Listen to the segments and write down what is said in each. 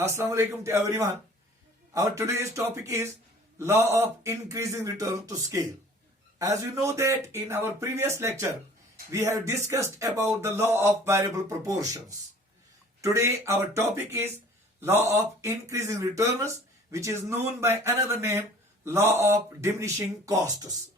Assalamu alaikum to everyone. Our today's topic is law of increasing return to scale. As you know that in our previous lecture, we have discussed about the law of variable proportions. Today our topic is law of increasing returns, which is known by another name, law of diminishing costs.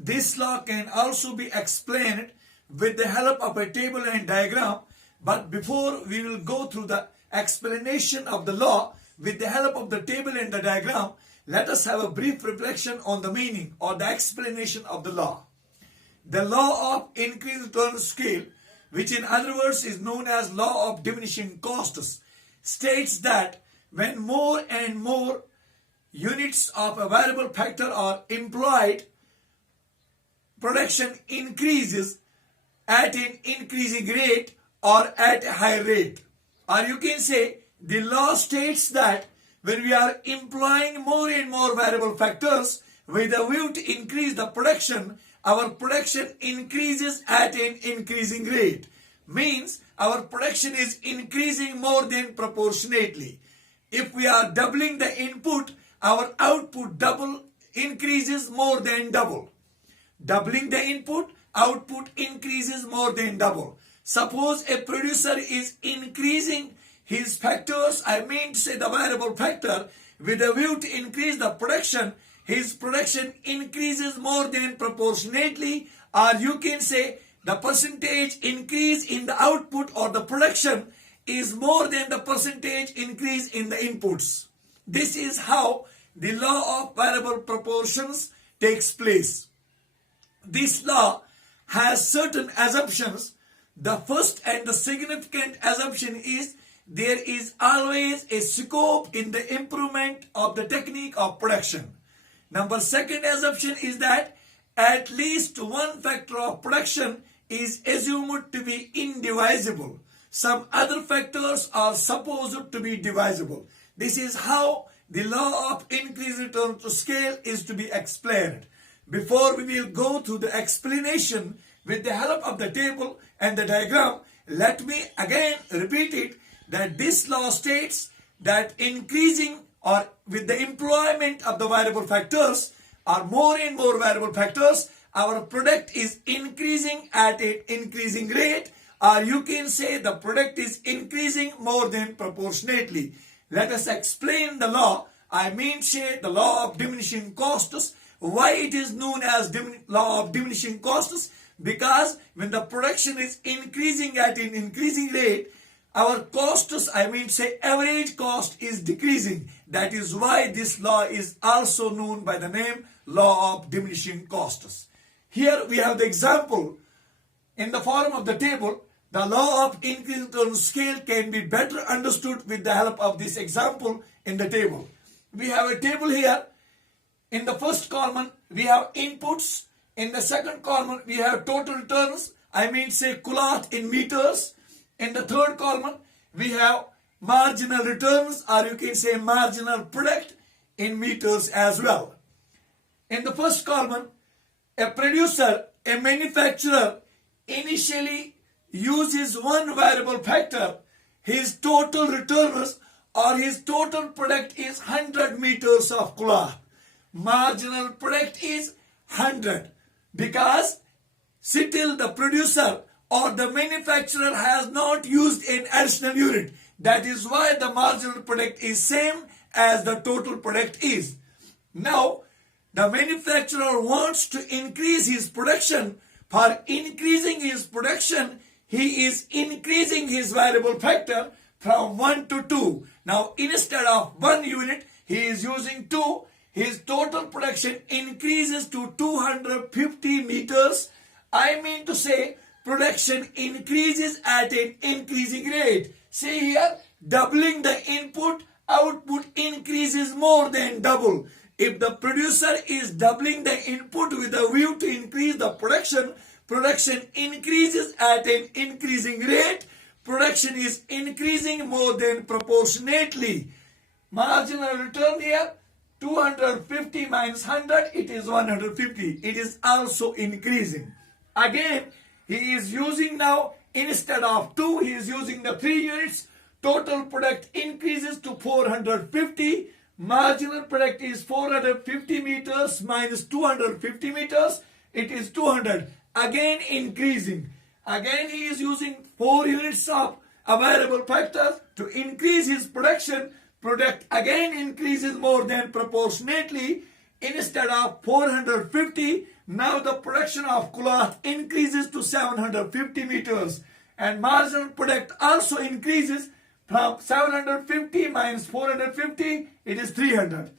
This law can also be explained with the help of a table and diagram, but before we will go through the explanation of the law with the help of the table and the diagram, let us have a brief reflection on the meaning or the explanation of the law. The law of increased return scale, which in other words is known as law of diminishing costs, states that when more and more units of a variable factor are employed, production increases at an increasing rate or at a higher rate. Or you can say the law states that when we are employing more and more variable factors with a view to increase the production, our production increases at an increasing rate. Means our production is increasing more than proportionately. If we are doubling the input, our output increases more than double. Doubling the input, output increases more than double. Suppose a producer is increasing his factors, I mean to say the variable factor, with a view to increase the production, his production increases more than proportionately, or you can say the percentage increase in the output or the production is more than the percentage increase in the inputs. This is how the law of variable proportions takes place. This law has certain assumptions. The first and the significant assumption is there is always a scope in the improvement of the technique of production. Second assumption is that at least one factor of production is assumed to be indivisible. Some other factors are supposed to be divisible. This is how the law of increased return to scale is to be explained. Before we will go through the explanation with the help of the table and the diagram, let me again repeat it that this law states that increasing or with the employment of the variable factors or more and more variable factors, our product is increasing at an increasing rate, or you can say the product is increasing more than proportionately. Let us explain the law. I mean say the law of diminishing costs. Why it is known as law of diminishing costs? Because when the production is increasing at an increasing rate, our costs, I mean say average cost is decreasing. That is why this law is also known by the name law of diminishing costs. Here we have the example in the form of the table. The law of increased return scale can be better understood with the help of this example in the table. We have a table here. In the first column, we have inputs. In the second column, we have total returns. I mean say cloth in meters. In the third column, we have marginal returns, or you can say marginal product in meters as well. In the first column, a producer, a manufacturer initially uses one variable factor. His total returns or his total product is 100 meters of cloth. Marginal product is 100 because still the producer or the manufacturer has not used an additional unit. That is why the marginal product is same as the total product is. Now, the manufacturer wants to increase his production. For increasing his production, he is increasing his variable factor from 1 to 2. Now, instead of 1 unit, he is using 2. His total production increases to 250 meters. I mean to say, production increases at an increasing rate. See here, doubling the input, output increases more than double. If the producer is doubling the input with a view to increase the production, production increases at an increasing rate. Production is increasing more than proportionately. Marginal return here, 250 minus 100, it is 150. It is also increasing. Again, he is using now, instead of 2, he is using the 3 units. Total product increases to 450. Marginal product is 450 meters minus 250 meters. It is 200. Again increasing. Again he is using 4 units of available factor to increase his production. Product again increases more than proportionately. Instead of 450, now the production of cloth increases to 750 meters. And marginal product also increases from 750 minus 450, it is 300.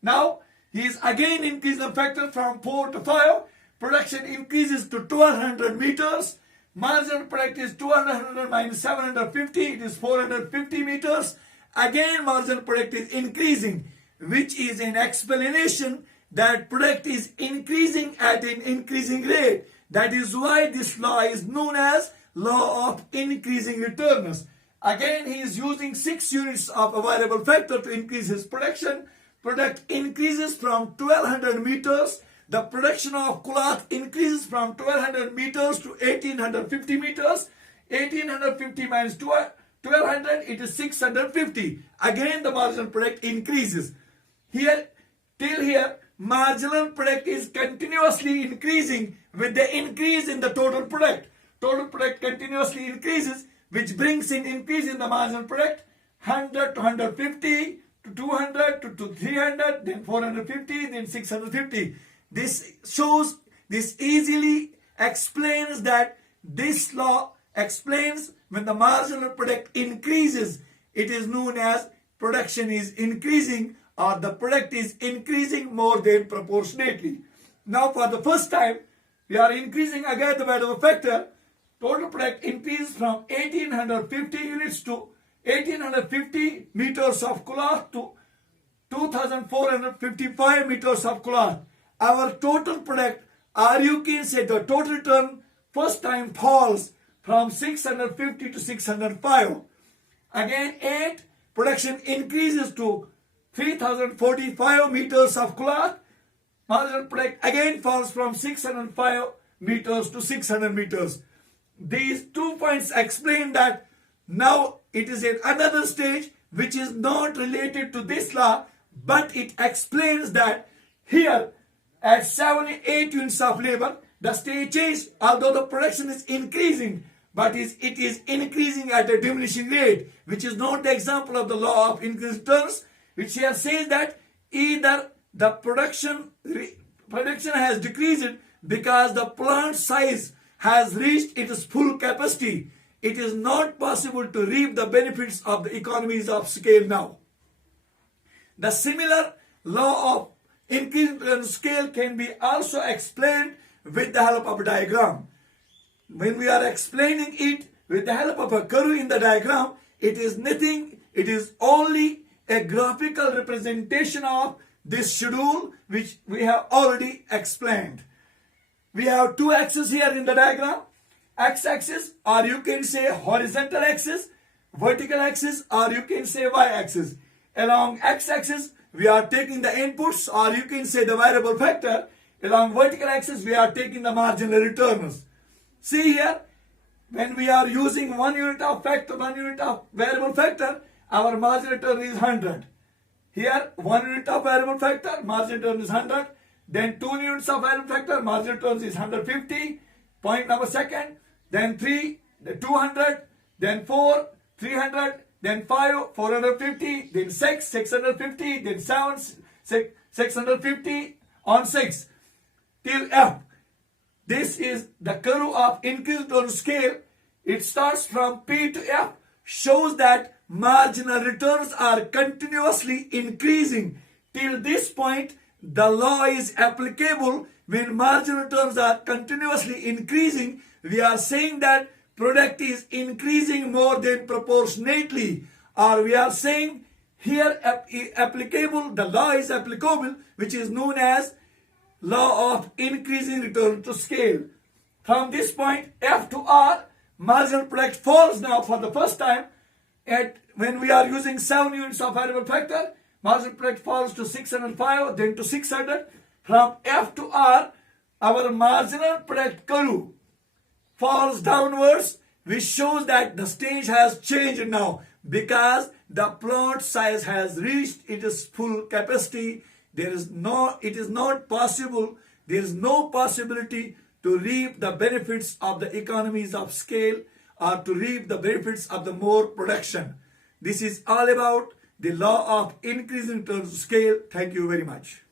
Now, he is again increasing the factor from 4 to 5. Production increases to 1200 meters. Marginal product is 200 minus 750, it is 450 meters. Again, marginal product is increasing, which is an explanation that product is increasing at an increasing rate. That is why this law is known as law of increasing returns. Again, he is using 6 units of available factor to increase his production. Product increases from 1200 meters. The production of cloth increases from 1200 meters to 1850 meters. 1850 minus 1200, it is 650. Again, the marginal product increases. Here, till here, marginal product is continuously increasing with the increase in the total product. Total product continuously increases, which brings in increase in the marginal product 100 to 150 to 200 to 300, then 450, then 650. This easily explains that this law explains when the marginal product increases, it is known as production is increasing or the product is increasing more than proportionately. Now for the first time, we are increasing again the value of factor. Total product increases from 1850 units to 1850 meters of cloth to 2455 meters of cloth. Our total product, or you can say the total return, first time falls from 650 to 605. Again, 8, production increases to 3045 meters of cloth. Marginal product again falls from 605 meters to 600 meters. These 2 points explain that now it is in another stage which is not related to this law, but it explains that here at 78 units of labor, the stage change, although the production is increasing, but it is increasing at a diminishing rate, which is not the example of the law of increased returns, which here says that either the production has decreased because the plant size has reached its full capacity. It is not possible to reap the benefits of the economies of scale now. The similar law of increased scale can be also explained with the help of a diagram. When we are explaining it with the help of a curve in the diagram, it is nothing, it is only a graphical representation of this schedule which we have already explained. We have 2 axes here in the diagram. X-axis, or you can say horizontal axis, vertical axis, or you can say y-axis. Along x-axis, we are taking the inputs, or you can say the variable factor. Along vertical axis, we are taking the marginal returns. See here, when we are using 1 unit of factor, 1 unit of variable factor, our marginal return is 100. Here, 1 unit of variable factor, marginal return is 100. Then 2 units of variable factor, marginal return is 150. Point number second. Then 3, 200. Then 4, 300. Then 5, 450. Then 6, 650. Then 7, 650. On 6 till F. This is the curve of increased on scale. It starts from P to F, shows that marginal returns are continuously increasing. Till this point, the law is applicable. When marginal returns are continuously increasing, we are saying that product is increasing more than proportionately. Or we are saying here applicable, the law is applicable, which is known as law of increasing return to scale. From this point, F to R, marginal product falls now for the first time. When we are using 7 units of variable factor, marginal product falls to 605, then to 600. From F to R, our marginal product curve falls downwards which shows that the stage has changed now because the plant size has reached its full capacity. It is not possible, there is no possibility to reap the benefits of the economies of scale or to reap the benefits of the more production. This is all about the law of increasing terms of scale. Thank you very much.